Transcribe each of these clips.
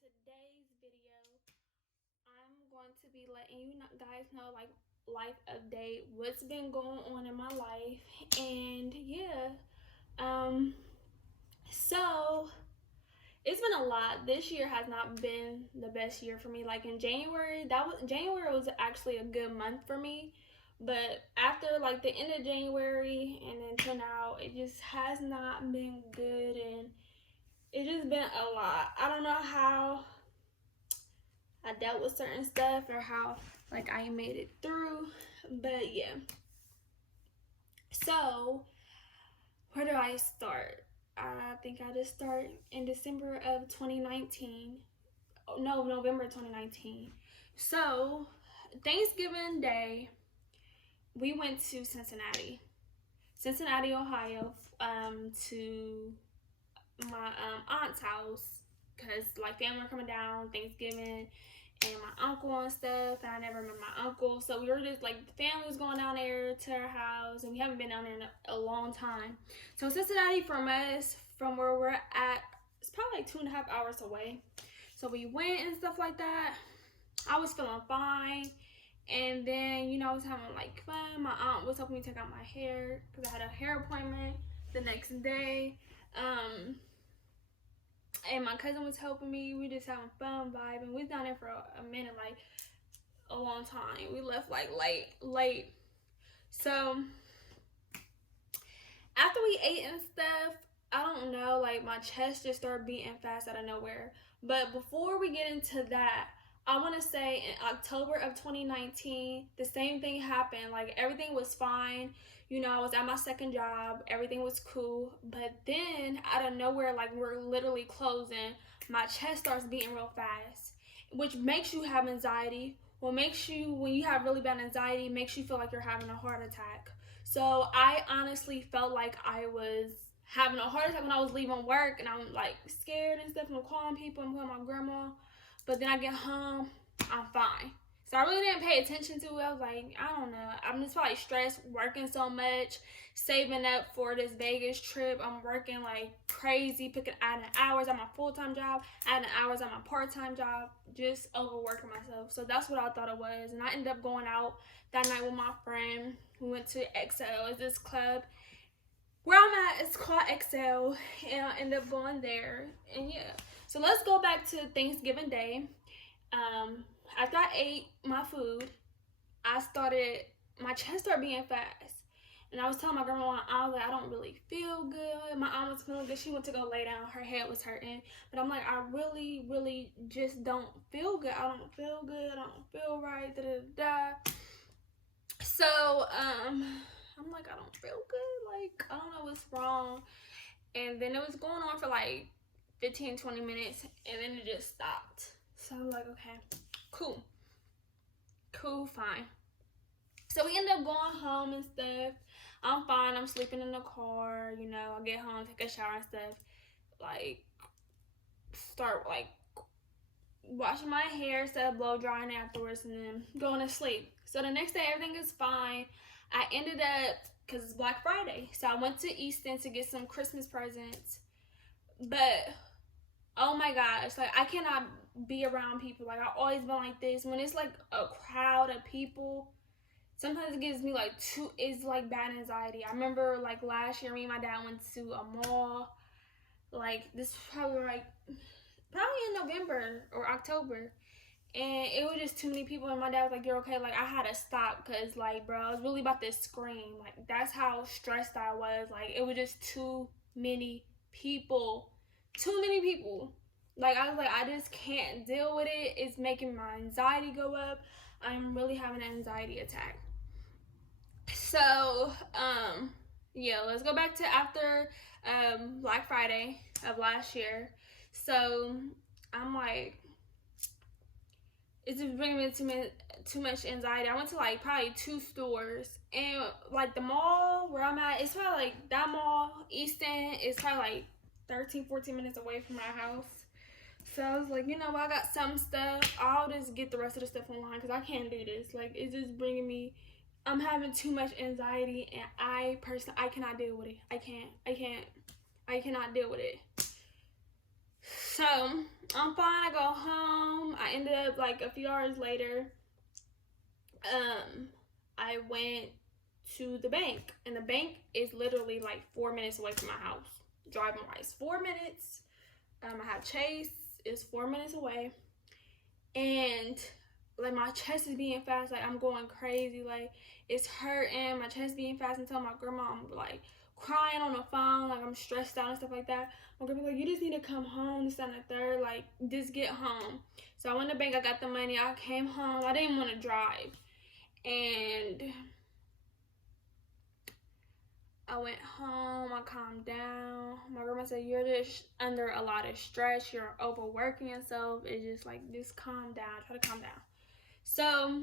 today's video, I'm going to be letting you guys know like life update, what's been going on in my life, and yeah, so it's been a lot. This year has not been the best year for me. Like in January, January was actually a good month for me, but after like the end of January and then till now, it just has not been good, and it just been a lot. I don't know how I dealt with certain stuff or how like I made it through, but yeah. So where do I start? I think I just start in December of 2019. No, November 2019. So Thanksgiving Day, we went to Cincinnati, Ohio, to my aunt's house because like family were coming down Thanksgiving and my uncle and stuff, and I never met my uncle, so we were just like the family was going down there to our house, and we haven't been down there in a long time. So Cincinnati from us, from where we're at, it's probably like 2.5 hours away. So we went and stuff like that. I was feeling fine, and then I was having like fun. My aunt was helping me take out my hair because I had a hair appointment the next day. And my cousin was helping me. We just having fun, vibing. We was down there for a minute, like a long time. We left like late. So after we ate and stuff, I don't know, like my chest just started beating fast out of nowhere. But before we get into that, I want to say in October of 2019, the same thing happened. Like everything was fine. I was at my second job. Everything was cool. But then out of nowhere, like we're literally closing, my chest starts beating real fast, which makes you have anxiety. What makes you, when you have really bad anxiety, makes you feel like you're having a heart attack. So I honestly felt like I was having a heart attack when I was leaving work, and I'm like scared and stuff, and I'm calling people, I'm calling my grandma. But then I get home, I'm fine. So I really didn't pay attention to it. I was like, I don't know. I'm just probably stressed, working so much, saving up for this Vegas trip. I'm working like crazy, adding hours at my full-time job, adding hours at my part-time job, just overworking myself. So that's what I thought it was. And I ended up going out that night with my friend. We went to XL. It's this club where I'm at. It's called XL, and I ended up going there. And yeah. So let's go back to Thanksgiving Day. After I ate my food, my chest started beating fast. And I was telling my grandma, I was like, I don't really feel good. My aunt was feeling good. She went to go lay down. Her head was hurting. But I'm like, I really, really just don't feel good. I don't feel good. I don't feel right. Da, da, da. So, I'm like, I don't feel good. Like, I don't know what's wrong. And then it was going on for like 15-20 minutes, and then it just stopped. So I'm like, okay, cool, fine. So we ended up going home and stuff. I'm fine. I'm sleeping in the car. I get home, take a shower and stuff. Like, start like washing my hair, instead of blow drying afterwards, and then going to sleep. So the next day, everything is fine. I ended up, because it's Black Friday, so I went to Easton to get some Christmas presents. But oh my gosh, like I cannot be around people. Like I've always been like this. When it's like a crowd of people, sometimes it gives me it's like bad anxiety. I remember like last year, me and my dad went to a mall. Like this probably in November or October, and it was just too many people, and my dad was like, you're okay? Like I had to stop because like bro, I was really about to scream. Like that's how stressed I was. Like it was just too many people. Like I was like, I just can't deal with it. It's making my anxiety go up. I'm really having an anxiety attack. So yeah, let's go back to after Black Friday of last year. So I'm like, it's just bringing me too much anxiety. I went to like probably 2 stores, and like the mall where I'm at, it's probably like that mall, Easton, is probably like 13-14 minutes away from my house. So I was like, I got some stuff. I'll just get the rest of the stuff online because I can't do this. Like it's just bringing me, I'm having too much anxiety, and I cannot deal with it. I cannot deal with it. So I'm fine. I go home. I ended up like a few hours later. I went to the bank, and the bank is literally like 4 minutes away from my house. Driving wise, 4 minutes. I have Chase. It's 4 minutes away, and like my chest is beating fast. Like I'm going crazy. Like it's hurting. My chest beating fast. And telling my grandma I'm like crying on the phone. Like I'm stressed out and stuff like that. My grandma's like, you just need to come home. This and the third. Like just get home. So I went to the bank. I got the money. I came home. I didn't want to drive, and I went home, I calmed down. My grandma said, you're just under a lot of stress. You're overworking yourself. It's just like, just calm down. Try to calm down. So,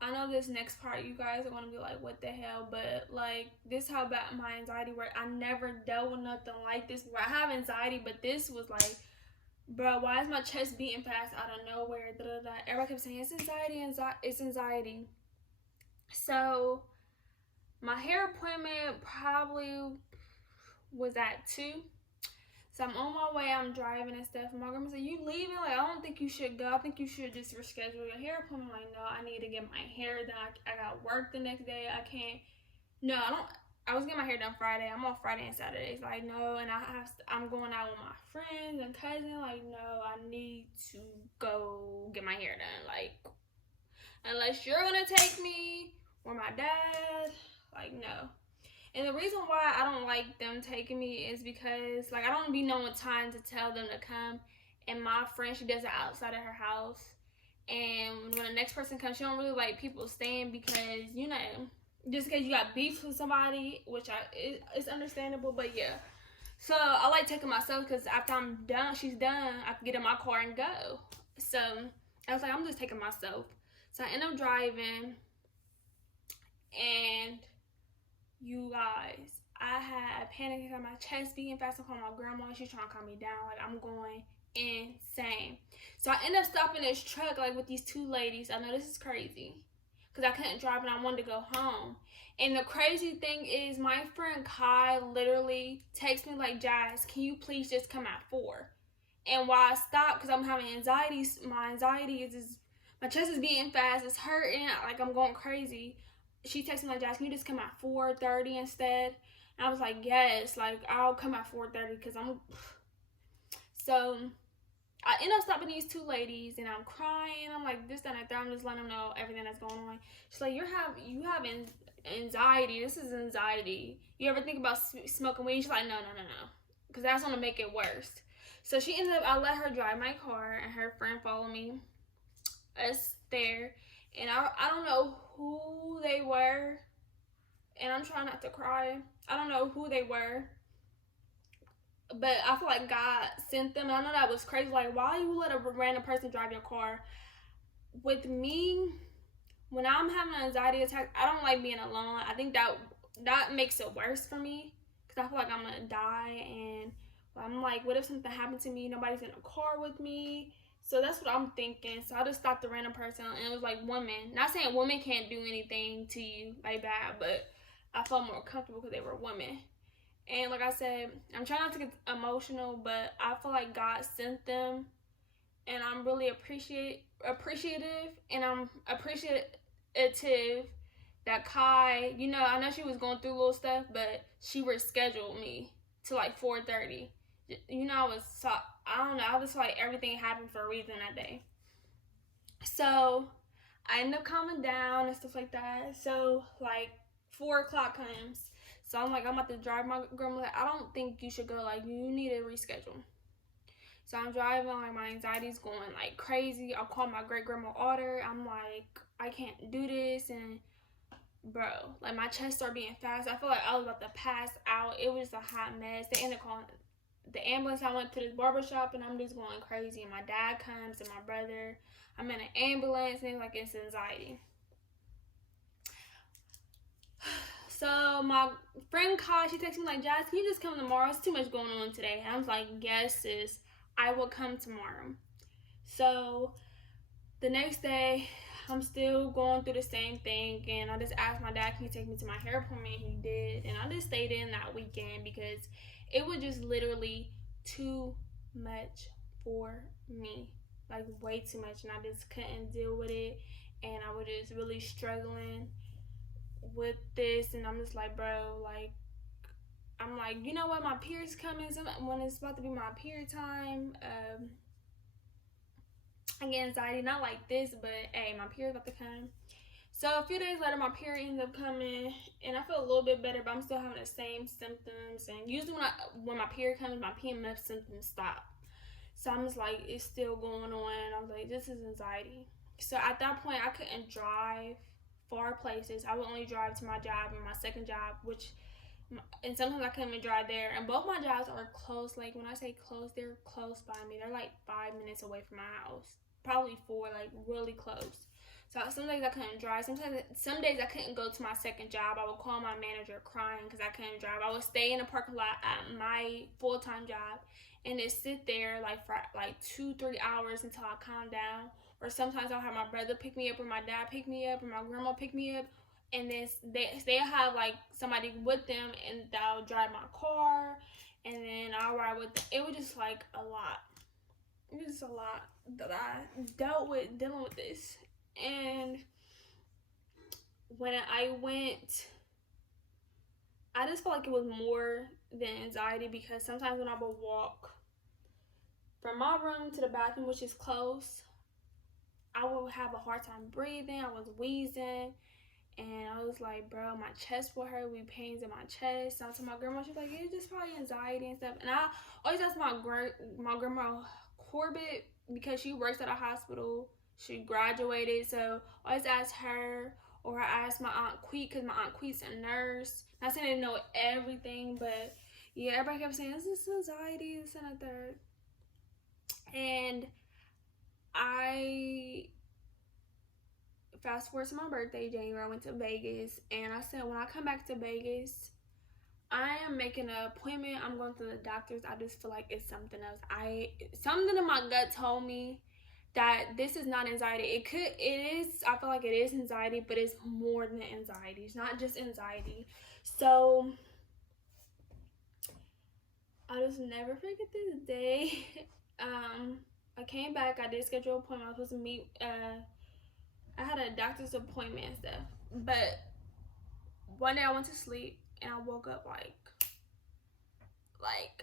I know this next part, you guys are going to be like, what the hell? But, like, this how bad my anxiety worked. I never dealt with nothing like this before. I have anxiety, but this was like, bro, why is my chest beating fast out of nowhere? Da, da, da. Everybody kept saying, it's anxiety, it's anxiety. So, my hair appointment probably was at 2. So I'm on my way, I'm driving and stuff. And my grandma said, you leaving? Like, I don't think you should go. I think you should just reschedule your hair appointment. I'm like, no, I need to get my hair done. I got work the next day. I can't. No, I don't. I was getting my hair done Friday. I'm off Friday and Saturdays. Like, no, and I'm going out with my friends and cousins. Like, no, I need to go get my hair done. Like, unless you're going to take me or my dad. Like, no. And the reason why I don't like them taking me is because, like, I don't be knowing time to tell them to come. And my friend, she does it outside of her house. And when the next person comes, she don't really like people staying because, you know, just because you got beef with somebody, which it's understandable, but yeah. So I like taking myself because after I'm done, she's done, I can get in my car and go. So I was like, I'm just taking myself. So I end up driving, and you guys, I had a panic attack, my chest beating fast. I called my grandma. She's trying to calm me down. Like, I'm going insane. So I ended up stopping this truck, like, with these 2 ladies. I know this is crazy because I couldn't drive and I wanted to go home. And the crazy thing is, my friend Kai literally texted me like, Jazz, can you please just come at 4? And while I stopped, because I'm having anxiety, my anxiety is my chest is beating fast. It's hurting. Like, I'm going crazy. She texted me like, Jazz, can you just come at 4:30 instead? And I was like, yes, like, I'll come at 4:30 because I'm... So I end up stopping these 2 ladies, and I'm crying. I'm like, this, that, and that. I'm just letting them know everything that's going on. She's like, you have anxiety. This is anxiety. You ever think about smoking weed? She's like, no. Because that's going to make it worse. So she ended up, I let her drive my car, and her friend followed me. Us there. And I don't know who they were, and I'm trying not to cry. I don't know who they were, but I feel like God sent them. And I know that was crazy. Like, why you let a random person drive your car? With me, when I'm having an anxiety attack, I don't like being alone. I think that makes it worse for me because I feel like I'm gonna die, and I'm like, what if something happened to me? Nobody's in a car with me. So that's what I'm thinking. So I just stopped the random person, and it was like women. Not saying women can't do anything to you like that, but I felt more comfortable because they were women. And like I said, I'm trying not to get emotional, but I feel like God sent them, and I'm really appreciative, and I'm appreciative that Kai, you know, I know she was going through little stuff, but she rescheduled me to like 4:30. You know, I don't know, I just feel like everything happened for a reason that day. So I ended up calming down and stuff like that. So like 4 o'clock comes. So I'm like, I'm about to drive. My grandma like, I don't think you should go. Like, you need to reschedule. So I'm driving, like, my anxiety's going like crazy. I'll call my great grandma Otter. I'm like, I can't do this. And bro, like, my chest started being fast. I feel like I was about to pass out. It was a hot mess. They ended up calling the ambulance. I went to this barbershop, and I'm just going crazy. And my dad comes, and my brother. I'm in an ambulance, and it's like, it's anxiety. So my friend Kai, she texted me like, Jazz, can you just come tomorrow? It's too much going on today. And I was like, yes, sis, I will come tomorrow. So the next day, I'm still going through the same thing, and I just asked my dad, can you take me to my hair appointment? He did, and I just stayed in that weekend because it was just literally too much for me, like way too much, and I just couldn't deal with it, and I was just really struggling with this, and I'm just like, bro, like, I'm like, you know what, my period's coming, so when it's about to be my period time, I get anxiety, not like this, but hey, my period's about to come. So a few days later, my period ends up coming, and I feel a little bit better, but I'm still having the same symptoms. And usually when my period comes, my PMS symptoms stop. So I'm just like, it's still going on. I was like, this is anxiety. So at that point, I couldn't drive far places. I would only drive to my job and my second job, and sometimes I couldn't even drive there. And both my jobs are close. Like, when I say close, they're close by me. They're like 5 minutes away from my house. Probably 4, like really close. So some days I couldn't drive. Some days I couldn't go to my second job. I would call my manager crying because I couldn't drive. I would stay in the parking lot at my full-time job and just sit there like for like 2-3 hours until I calm down. Or sometimes I'll have my brother pick me up, or my dad pick me up, or my grandma pick me up, and then they'll have like somebody with them, and they'll drive my car, and then I'll ride with them. It was just like a lot. It was just a lot that I dealt with dealing with this. And when I went, I just felt like it was more than anxiety, because sometimes when I would walk from my room to the bathroom, which is close, I would have a hard time breathing. I was wheezing, and I was like, bro, my chest will hurt, with pains in my chest. So I told my grandma, she was like, it's just probably anxiety and stuff. And I always ask my grandma Corbett, because she works at a hospital. She graduated, so I always ask her, or I ask my Aunt Queet, because my Aunt Queet's a nurse. Not saying they know everything, but yeah, everybody kept saying, this is anxiety, this and the third. And I fast forward to my birthday, January, I went to Vegas, and I said, when I come back to Vegas, I am making an appointment. I'm going to the doctors. I just feel like it's something else. Something in my gut told me that this is not anxiety. It is, I feel like it is anxiety, but it's more than anxiety. It's not just anxiety. So I'll just never forget this day. I came back, I did schedule an appointment. I was supposed to meet, I had a doctor's appointment and stuff. But one day I went to sleep, and I woke up like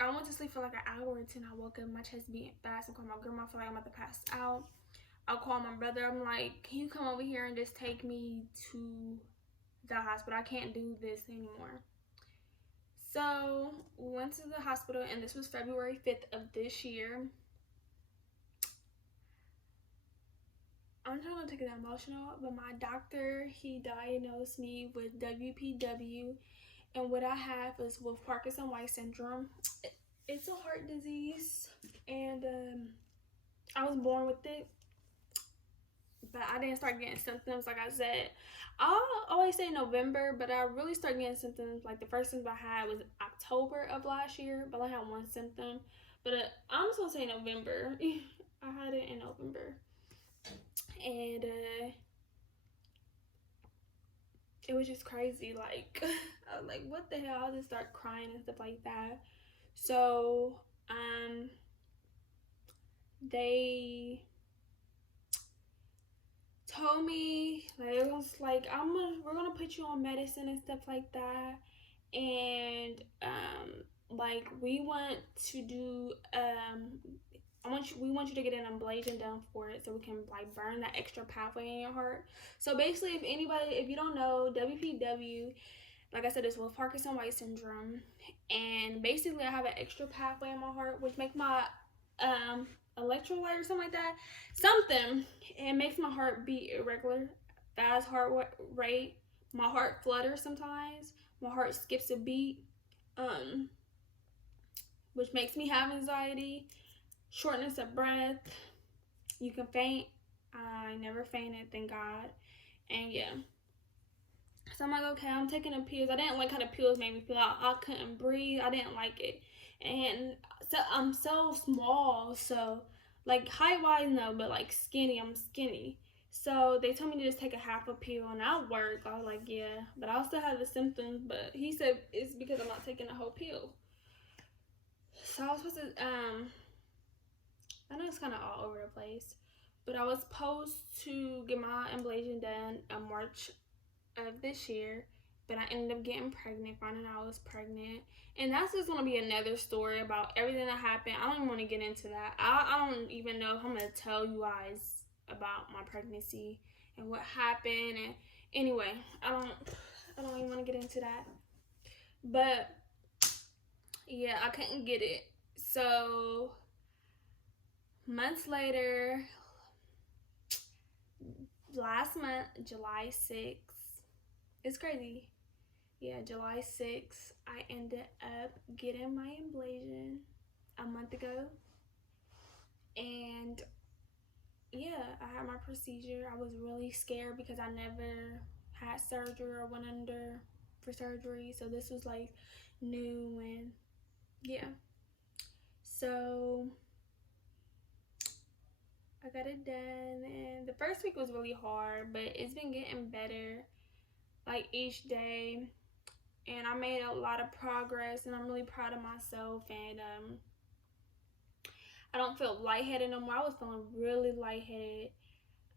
I went to sleep for like an hour, and then I woke up, my chest beating fast. I called my grandma, I feel like I'm about to pass out. I called my brother, I'm like, can you come over here and just take me to the hospital? I can't do this anymore. So we went to the hospital, and this was February 5th of this year. I'm trying to take it emotional, but my doctor, he diagnosed me with WPW, and what I have is Wolff-Parkinson White-Syndrome. It's a heart disease, and I was born with it, but I didn't start getting symptoms, like I said. I always say November, but I really started getting symptoms, like the first symptom I had was October of last year, but I had one symptom. But I'm just gonna say November. I had it in November. And it was just crazy. Like, I was like, what the hell? I just start crying and stuff like that. So they told me, like, it was like, we're gonna put you on medicine and stuff like that, and like, we want to do we want you to get an ablation done for it, so we can like burn that extra pathway in your heart. So basically, if you don't know, WPW, like I said, it's Wolff-Parkinson White-Syndrome, and basically I have an extra pathway in my heart, which make my electrolyte or something like that, it makes my heart beat irregular, fast heart rate. My heart flutters sometimes. My heart skips a beat, which makes me have anxiety. Shortness of breath. You can faint. I never fainted, thank God. And yeah. So I'm like, okay, I'm taking the pills. I didn't like how the pills made me feel. I couldn't breathe. I didn't like it. And so I'm so small. So, like, height-wise, no, but like skinny, I'm skinny. So they told me to just take a half a pill, and I work. I was like, yeah. But I still have the symptoms. But he said it's because I'm not taking the whole pill. So I was supposed to, I know it's kind of all over the place, but I was supposed to get my ablation done in March of this year, but I ended up getting pregnant, finding out I was pregnant. And that's just going to be another story about everything that happened. I don't even want to get into that. I don't even know if I'm going to tell you guys about my pregnancy and what happened. And anyway, I don't even want to get into that. But yeah, I couldn't get it. So months later, last month, July 6th, it's crazy. Yeah, July 6th, I ended up getting my ablation a month ago. And yeah, I had my procedure. I was really scared because I never had surgery or went under for surgery. So this was like new, and yeah. So I got it done, and the first week was really hard, but it's been getting better like each day. And I made a lot of progress, and I'm really proud of myself. And I don't feel lightheaded no more. I was feeling really lightheaded.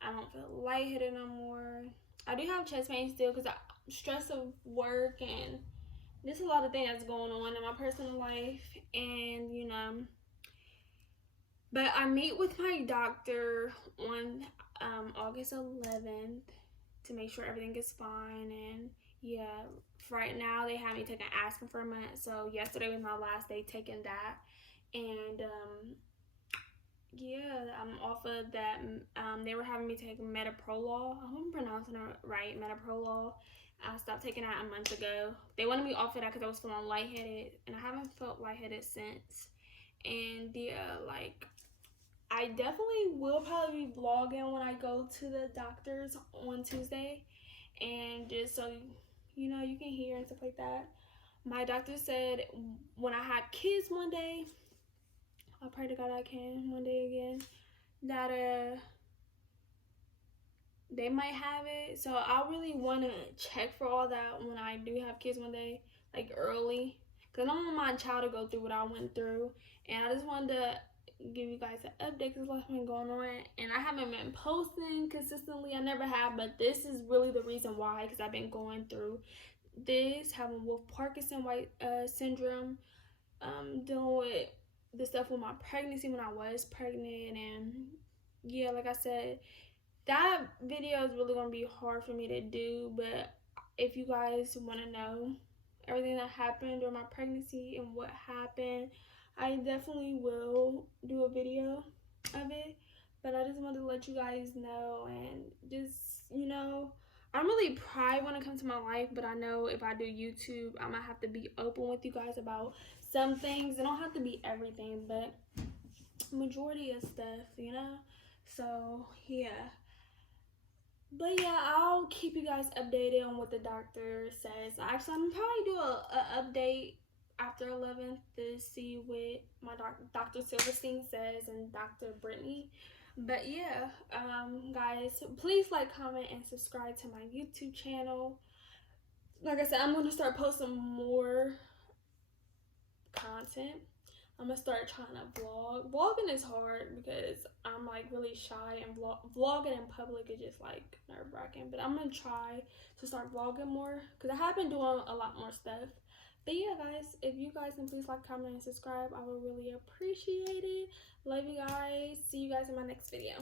I don't feel lightheaded no more. I do have chest pain still because stress of work, and there's a lot of things that's going on in my personal life. And you know, but I meet with my doctor on August 11th to make sure everything is fine. And yeah, right now they have me taking aspirin for a month. So yesterday was my last day taking that. And yeah, I'm off of that. They were having me take metoprolol. I hope I'm pronouncing it right, metoprolol. I stopped taking that a month ago. They wanted me off of that because I was feeling lightheaded, and I haven't felt lightheaded since. And yeah, like, I definitely will probably be vlogging when I go to the doctor's on Tuesday, and just so you know, you can hear and stuff like that. My doctor said when I have kids one day, I pray to God I can one day again, that they might have it. So I really want to check for all that when I do have kids one day, like early, because I don't want my child to go through what I went through. And I just wanted to give you guys an update because what's been going on, and I haven't been posting consistently. I never have, but this is really the reason why, because I've been going through this, having Wolff-Parkinson White-Syndrome, dealing with the stuff with my pregnancy when I was pregnant. And yeah, like I said, that video is really gonna be hard for me to do, but if you guys want to know everything that happened during my pregnancy and what happened, I definitely will do a video of it. But I just wanted to let you guys know, and just, you know, I'm really private when it comes to my life, but I know if I do YouTube, I'm gonna have to be open with you guys about some things. It don't have to be everything, but majority of stuff, you know. So yeah. But yeah, I'll keep you guys updated on what the doctor says. Actually, I'm probably do a update after 11th to see what my Dr. Silverstein says and Dr. Brittany. But yeah, guys, please like, comment, and subscribe to my YouTube channel. Like I said, I'm going to start posting more content. I'm gonna start trying to vlog. Vlogging is hard because I'm like really shy, and vlogging in public is just like nerve-wracking. But I'm gonna try to start vlogging more because I have been doing a lot more stuff. But yeah, guys, if you guys can please like, comment, and subscribe, I would really appreciate it. Love you guys. See you guys in my next video.